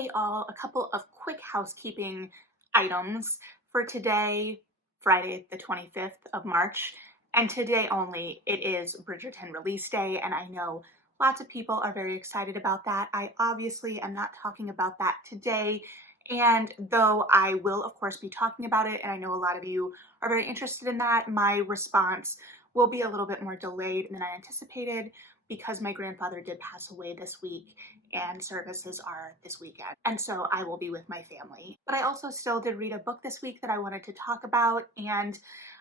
Hey all, a couple of quick housekeeping items for today, Friday the 25th of March. And today only, it is Bridgerton release day, and I know lots of people are very excited about that. I obviously am not talking about that today, and though I will of course be talking about it, and I know a lot of you are very interested in that, my response will be a little bit more delayed than I anticipated because my grandfather did pass away this week and services are this weekend. And so I will be with my family. But I also still did read a book this week that I wanted to talk about, and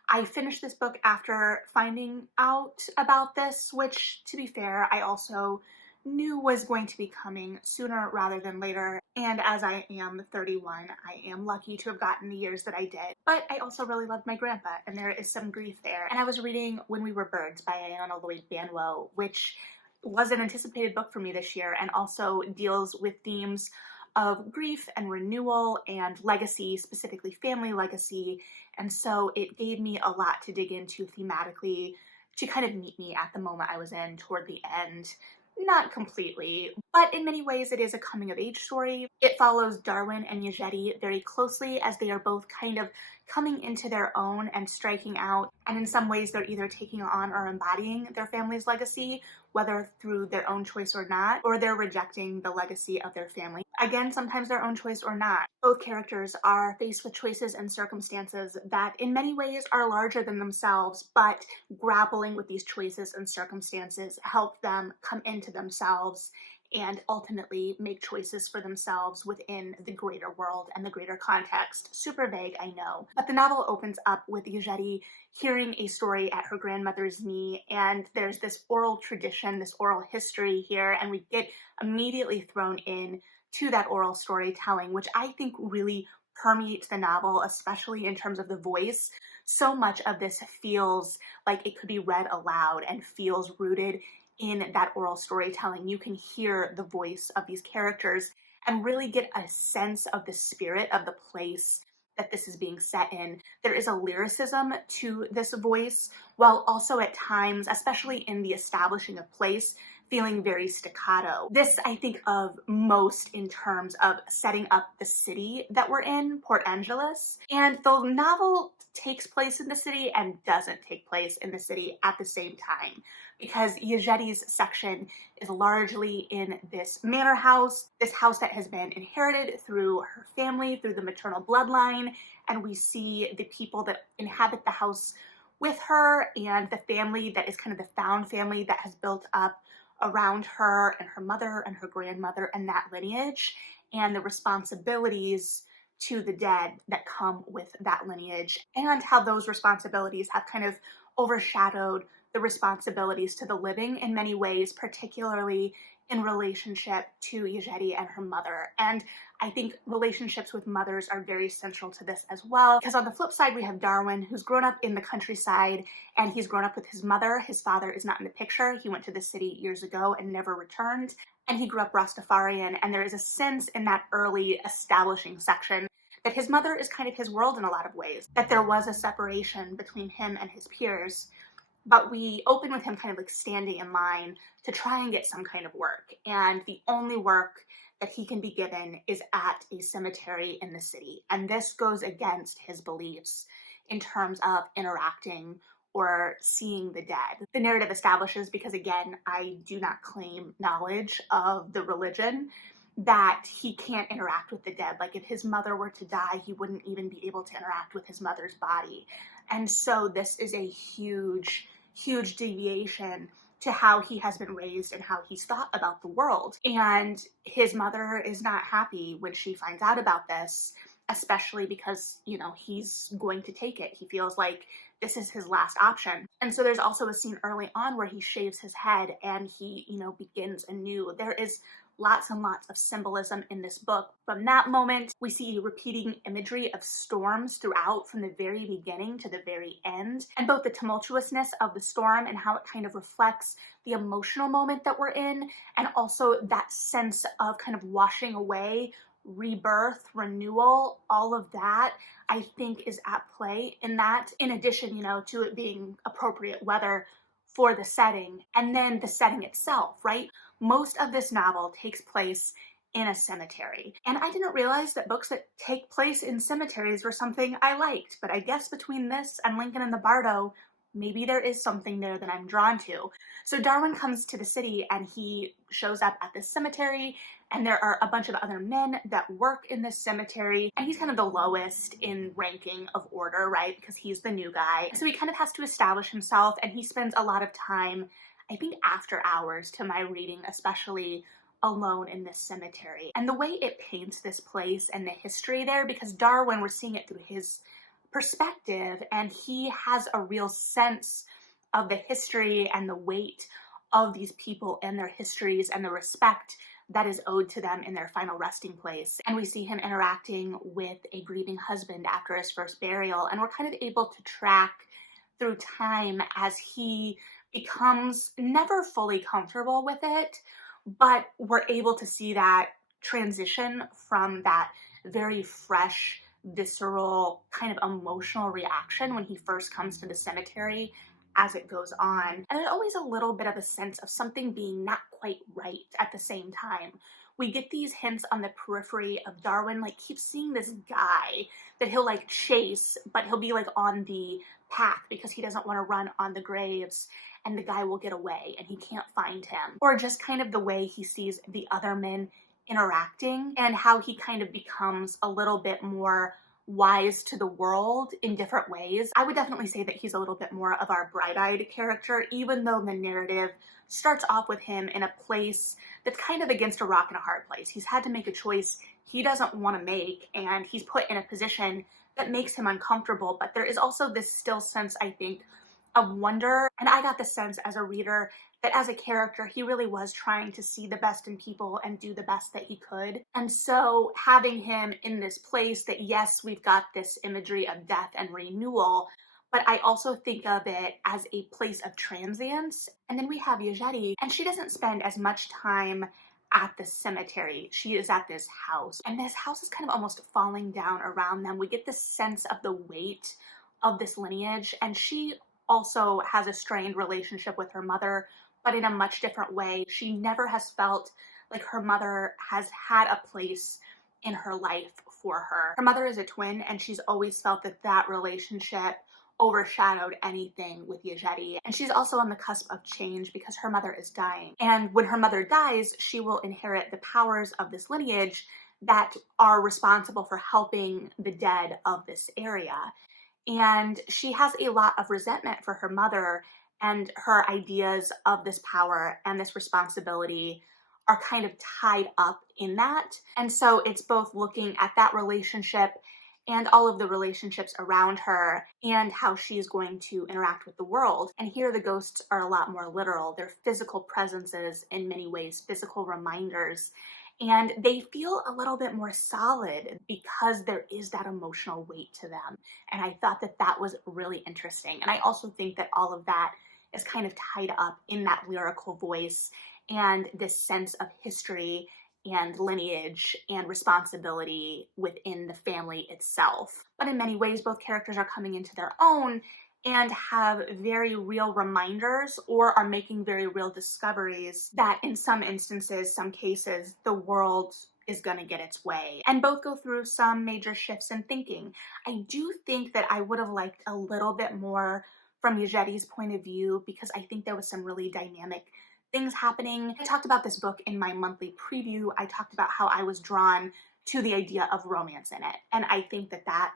I finished this book after finding out about this, which, to be fair, I also knew was going to be coming sooner rather than later. And as I am 31, I am lucky to have gotten the years that I did. But I also really loved my grandpa, and there is some grief there. And I was reading When We Were Birds by Ayanna Lloyd Banwo, which was an anticipated book for me this year and also deals with themes of grief and renewal and legacy, specifically family legacy. And so it gave me a lot to dig into thematically to kind of meet me at the moment I was in toward the end. Not completely, but in many ways it is a coming of age story. It follows Darwin and Yejedi very closely as they are both kind of coming into their own and striking out, and in some ways they're either taking on or embodying their family's legacy, whether through their own choice or not, or they're rejecting the legacy of their family. Again, sometimes their own choice or not. Both characters are faced with choices and circumstances that in many ways are larger than themselves, but grappling with these choices and circumstances help them come into themselves and ultimately make choices for themselves within the greater world and the greater context. Super vague, I know. But the novel opens up with Yejedi hearing a story at her grandmother's knee, and there's this oral tradition, this oral history here, and we get immediately thrown in to that oral storytelling, which I think really permeates the novel, especially in terms of the voice. So much of this feels like it could be read aloud and feels rooted in that oral storytelling. You can hear the voice of these characters and really get a sense of the spirit of the place that this is being set in. There is a lyricism to this voice, while also at times, especially in the establishing of place, feeling very staccato. This I think of most in terms of setting up the city that we're in, Port Angeles. And the novel takes place in the city and doesn't take place in the city at the same time, because Yejedi's section is largely in this manor house, this house that has been inherited through her family, through the maternal bloodline, and we see the people that inhabit the house with her and the family that is kind of the found family that has built up around her and her mother and her grandmother and that lineage, and the responsibilities to the dead that come with that lineage, and how those responsibilities have kind of overshadowed the responsibilities to the living in many ways, particularly in relationship to Yejedi and her mother. And I think relationships with mothers are very central to this as well, because on the flip side we have Darwin, who's grown up in the countryside and he's grown up with his mother. His father is not in the picture. He went to the city years ago and never returned, and he grew up Rastafarian, and there is a sense in that early establishing section that his mother is kind of his world in a lot of ways, that there was a separation between him and his peers. But we open with him kind of like standing in line to try and get some kind of work, and the only work that he can be given is at a cemetery in the city. And this goes against his beliefs in terms of interacting or seeing the dead. The narrative establishes, because again, I do not claim knowledge of the religion, that he can't interact with the dead. Like if his mother were to die, he wouldn't even be able to interact with his mother's body. And so this is a huge deviation to how he has been raised and how he's thought about the world. And his mother is not happy when she finds out about this, especially because, you know, he's going to take it. He feels like this is his last option. And so there's also a scene early on where he shaves his head and he, you know, begins anew. There is lots and lots of symbolism in this book. From that moment, we see repeating imagery of storms throughout, from the very beginning to the very end, and both the tumultuousness of the storm and how it kind of reflects the emotional moment that we're in, and also that sense of kind of washing away, rebirth, renewal, all of that I think is at play in that, in addition, you know, to it being appropriate weather for the setting, and then the setting itself, right? Most of this novel takes place in a cemetery. And I didn't realize that books that take place in cemeteries were something I liked, but I guess between this and Lincoln in the Bardo, maybe there is something there that I'm drawn to. So Darwin comes to the city and he shows up at this cemetery, and there are a bunch of other men that work in this cemetery, and he's kind of the lowest in ranking of order, right? Because he's the new guy. So he kind of has to establish himself, and he spends a lot of time, I think after hours to my reading, especially alone in this cemetery. And the way it paints this place and the history there, because Darwin, we're seeing it through his perspective, and he has a real sense of the history and the weight of these people and their histories and the respect that is owed to them in their final resting place. And we see him interacting with a grieving husband after his first burial, and we're kind of able to track through time as he becomes never fully comfortable with it, but we're able to see that transition from that very fresh, visceral, kind of emotional reaction when he first comes to the cemetery as it goes on. And there's always a little bit of a sense of something being not quite right at the same time. We get these hints on the periphery of Darwin, like keeps seeing this guy that he'll like chase, but he'll be like on the path because he doesn't want to run on the graves, and the guy will get away and he can't find him. Or just kind of the way he sees the other men interacting and how he kind of becomes a little bit more wise to the world in different ways. I would definitely say that he's a little bit more of our bright-eyed character, even though the narrative starts off with him in a place that's kind of against a rock and a hard place. He's had to make a choice he doesn't want to make, and he's put in a position that makes him uncomfortable. But there is also this still sense, I think, of wonder. And I got the sense as a reader that as a character, he really was trying to see the best in people and do the best that he could. And so having him in this place that, yes, we've got this imagery of death and renewal, but I also think of it as a place of transience. And then we have Yejide, and she doesn't spend as much time at the cemetery. She is at this house, and this house is kind of almost falling down around them. We get this sense of the weight of this lineage, and she also has a strained relationship with her mother, but in a much different way. She never has felt like her mother has had a place in her life for her. Her mother is a twin, and she's always felt that that relationship overshadowed anything with Yejide. And she's also on the cusp of change because her mother is dying. And when her mother dies, she will inherit the powers of this lineage that are responsible for helping the dead of this area. And she has a lot of resentment for her mother, and her ideas of this power and this responsibility are kind of tied up in that. And so it's both looking at that relationship and all of the relationships around her and how she's going to interact with the world. And here the ghosts are a lot more literal. They're physical presences in many ways, physical reminders. And they feel a little bit more solid because there is that emotional weight to them. And I thought that that was really interesting. And I also think that all of that is kind of tied up in that lyrical voice and this sense of history and lineage and responsibility within the family itself. But in many ways, both characters are coming into their own and have very real reminders or are making very real discoveries that in some instances, some cases, the world is going to get its way. And both go through some major shifts in thinking. I do think that I would have liked a little bit more from Yejide's point of view because I think there was some really dynamic things happening. I talked about this book in my monthly preview. I talked about how I was drawn to the idea of romance in it. And I think that that,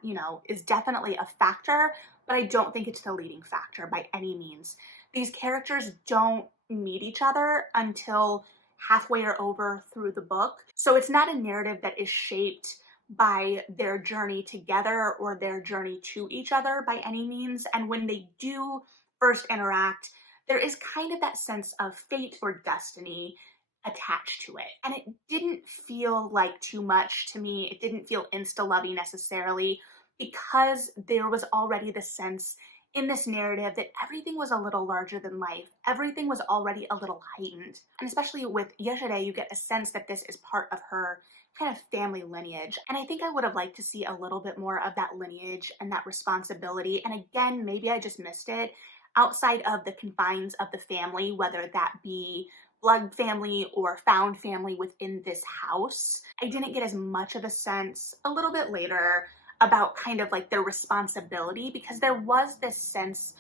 is definitely a factor, but I don't think it's the leading factor by any means. These characters don't meet each other until halfway or over through the book. So it's not a narrative that is shaped by their journey together or their journey to each other by any means. And when they do first interact, there is kind of that sense of fate or destiny attached to it. And it didn't feel like too much to me. It didn't feel insta-lovey necessarily because there was already the sense in this narrative that everything was a little larger than life. Everything was already a little heightened. And especially with Yejide, you get a sense that this is part of her kind of family lineage. And I think I would have liked to see a little bit more of that lineage and that responsibility. And again, maybe I just missed it outside of the confines of the family, whether that be blood family or found family within this house. I didn't get as much of a sense a little bit later about kind of like their responsibility, because there was this sense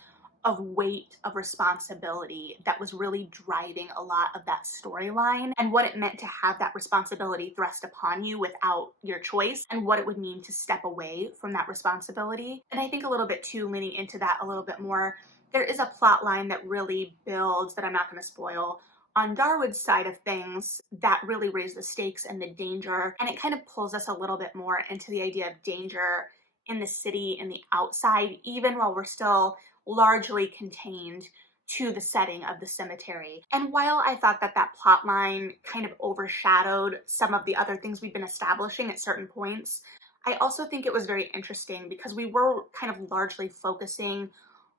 of weight of responsibility that was really driving a lot of that storyline, and what it meant to have that responsibility thrust upon you without your choice, and what it would mean to step away from that responsibility. And I think a little bit too, leaning into that a little bit more, there is a plot line that really builds, that I'm not going to spoil, on Darwood's side of things, that really raise the stakes and the danger, and it kind of pulls us a little bit more into the idea of danger in the city and the outside, even while we're still largely contained to the setting of the cemetery. And while I thought that that plot line kind of overshadowed some of the other things we've been establishing at certain points, I also think it was very interesting because we were kind of largely focusing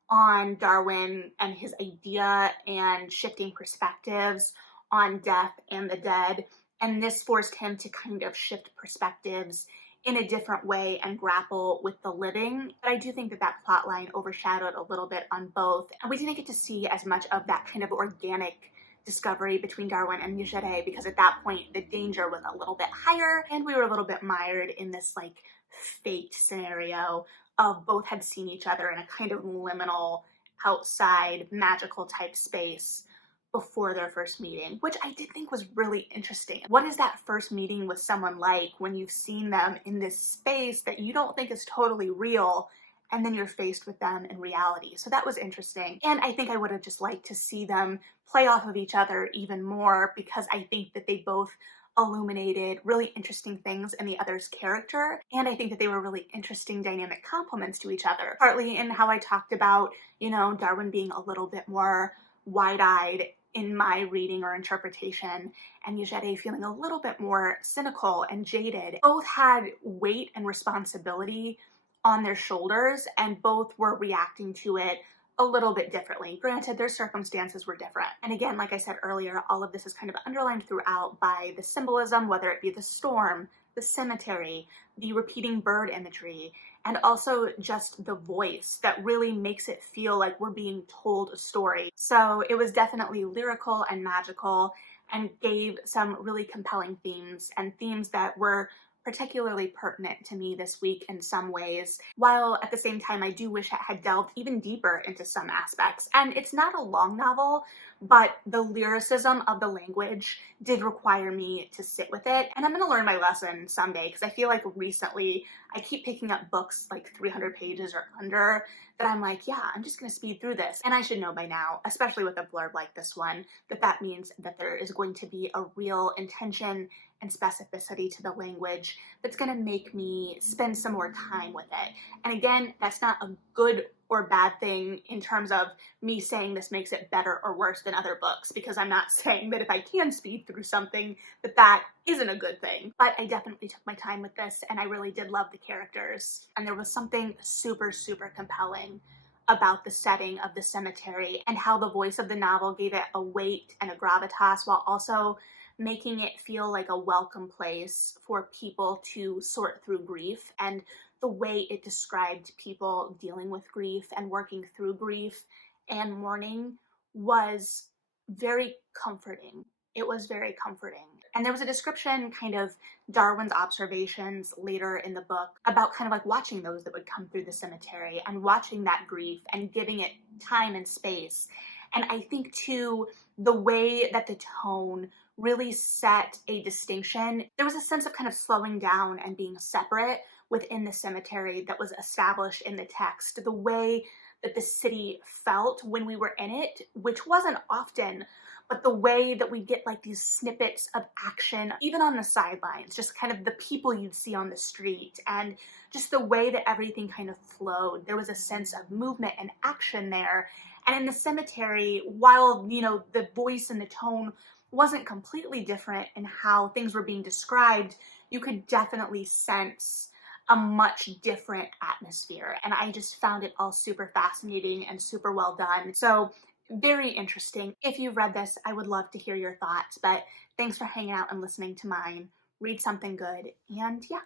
on Darwin and his idea and shifting perspectives on death and the dead. And this forced him to kind of shift perspectives in a different way and grapple with the living. But I do think that that plot line overshadowed a little bit on both. And we didn't get to see as much of that kind of organic discovery between Darwin and Mujere, because at that point the danger was a little bit higher and we were a little bit mired in this like fate scenario of both had seen each other in a kind of liminal outside magical type space before their first meeting, which I did think was really interesting. What is that first meeting with someone like when you've seen them in this space that you don't think is totally real, and then you're faced with them in reality? So that was interesting. And I think I would have just liked to see them play off of each other even more, because I think that they both illuminated really interesting things in the other's character, and I think that they were really interesting dynamic complements to each other. Partly in how I talked about, Darwin being a little bit more wide-eyed in my reading or interpretation, and Mujere feeling a little bit more cynical and jaded. Both had weight and responsibility on their shoulders, and both were reacting to it a little bit differently. Granted, their circumstances were different. And again, like I said earlier, all of this is kind of underlined throughout by the symbolism, whether it be the storm, the cemetery, the repeating bird imagery, and also just the voice that really makes it feel like we're being told a story. So it was definitely lyrical and magical, and gave some really compelling themes, and themes that were particularly pertinent to me this week in some ways, while at the same time I do wish it had delved even deeper into some aspects. And it's not a long novel, but the lyricism of the language did require me to sit with it. And I'm going to learn my lesson someday, because I feel like recently I keep picking up books like 300 pages or under that I'm like, yeah, I'm just going to speed through this. And I should know by now, especially with a blurb like this one, that that means that there is going to be a real intention and specificity to the language that's going to make me spend some more time with it. And again, that's not a good or bad thing in terms of me saying this makes it better or worse than other books, because I'm not saying that if I can speed through something that that isn't a good thing. But I definitely took my time with this, and I really did love the characters. And there was something super, super compelling about the setting of the cemetery and how the voice of the novel gave it a weight and a gravitas, while also making it feel like a welcome place for people to sort through grief, and the way it described people dealing with grief and working through grief and mourning was very comforting. It was very comforting. And there was a description, kind of Darwin's observations later in the book, about kind of like watching those that would come through the cemetery and watching that grief and giving it time and space. And I think too, the way that the tone really set a distinction. There was a sense of kind of slowing down and being separate within the cemetery that was established in the text. The way that the city felt when we were in it, which wasn't often, but the way that we get like these snippets of action, even on the sidelines, just kind of the people you'd see on the street, and just the way that everything kind of flowed. There was a sense of movement and action there. And in the cemetery, while, the voice and the tone wasn't completely different in how things were being described, you could definitely sense a much different atmosphere. And I just found it all super fascinating and super well done. So very interesting. If you've read this, I would love to hear your thoughts, but thanks for hanging out and listening to mine. Read something good, and yeah,